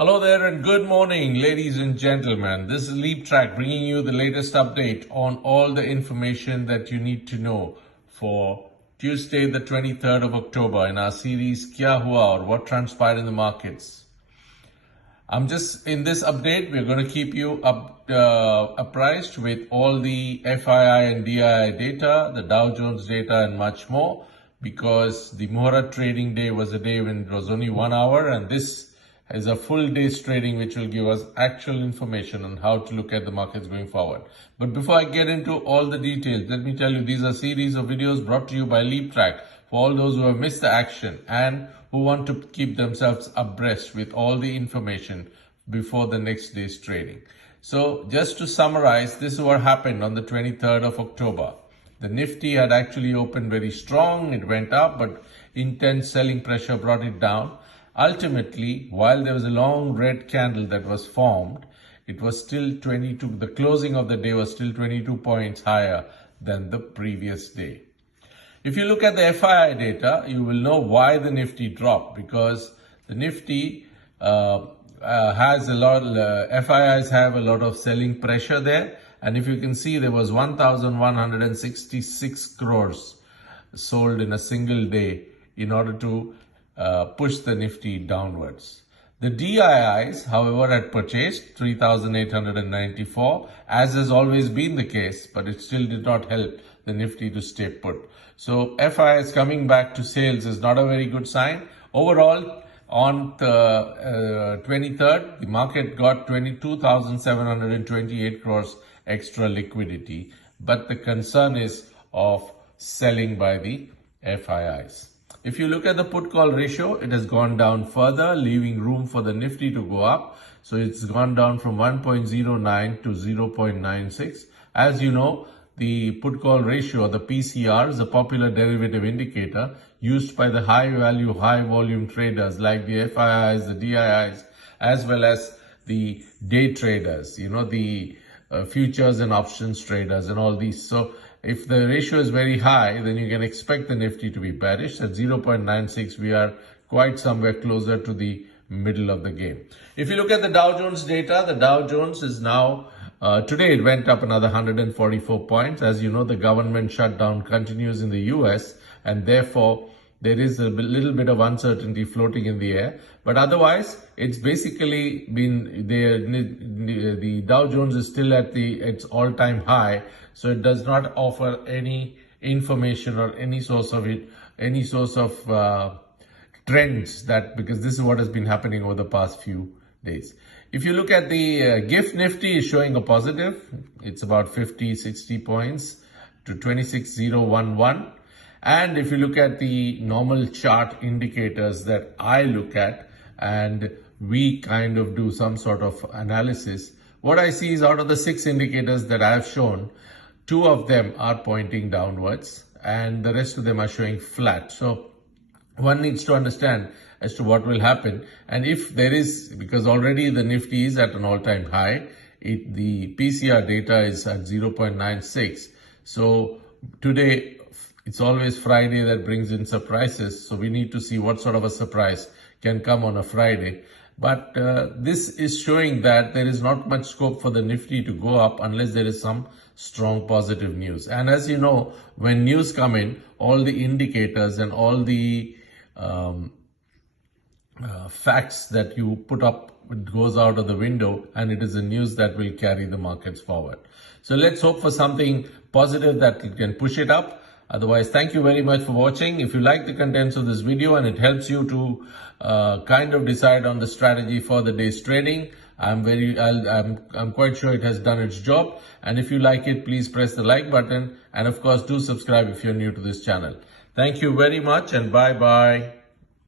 Hello there and good morning, ladies and gentlemen. This is Leap Track bringing you the latest update on all the information that you need to know for Tuesday, the 23rd of October in our series Kya Hua or What Transpired in the Markets. In this update, we're going to keep you apprised with all the FII and DII data, the Dow Jones data and much more, because the Muhurat trading day was a day when it was only 1 hour, and this is a full day's trading which will give us actual information on how to look at the markets going forward. But before I get into all the details, let me tell you these are a series of videos brought to you by Leap Track for all those who have missed the action and who want to keep themselves abreast with all the information before the next day's trading. So just to summarize, this is what happened on the 23rd of October. The Nifty had actually opened very strong. It went up, but intense selling pressure brought it down. Ultimately, while there was a long red candle that was formed, it was still the closing of the day was still 22 points higher than the previous day. If you look at the FII data, you will know why the Nifty dropped, because the Nifty FIIs have a lot of selling pressure there. And if you can see, there was 1,166 crores sold in a single day in order to push the Nifty downwards. The DIIs, however, had purchased 3,894, as has always been the case, but it still did not help the Nifty to stay put. So FIIs coming back to sales is not a very good sign. Overall, on the 23rd, the market got 22,728 crores extra liquidity, but the concern is of selling by the FIIs. If you look at the put-call ratio, it has gone down further, leaving room for the Nifty to go up. So it's gone down from 1.09 to 0.96. As you know, the put-call ratio, or the PCR, is a popular derivative indicator used by the high-value, high-volume traders like the FIIs, the DIIs, as well as the day traders, the futures and options traders and all these. So if the ratio is very high, then you can expect the Nifty to be bearish. At 0.96, we are quite somewhere closer to the middle of the game. If you look at the Dow Jones data, the Dow Jones is now, today it went up another 144 points. As you know, the government shutdown continues in the US, and therefore there is a little bit of uncertainty floating in the air. But otherwise, it's basically been the Dow Jones is still at its all-time high, so it does not offer any information or any source of trends because this is what has been happening over the past few days. If you look at the GIFT Nifty is showing a positive. It's about 60 points to 26,011. And if you look at the normal chart indicators that I look at, and we kind of do some sort of analysis, what I see is out of the 6 indicators that I have shown, 2 of them are pointing downwards and the rest of them are showing flat. So one needs to understand as to what will happen. And if there is, because already the Nifty is at an all-time high, the PCR data is at 0.96. So today, it's always Friday that brings in surprises. So we need to see what sort of a surprise can come on a Friday. But this is showing that there is not much scope for the Nifty to go up unless there is some strong positive news. And as you know, when news come in, all the indicators and all the facts that you put up, it goes out of the window, and it is the news that will carry the markets forward. So let's hope for something positive that can push it up. Otherwise, thank you very much for watching. If you like the contents of this video and it helps you to kind of decide on the strategy for the day's trading, I'm quite sure it has done its job. And if you like it, please press the like button. And of course, do subscribe if you're new to this channel. Thank you very much and bye-bye.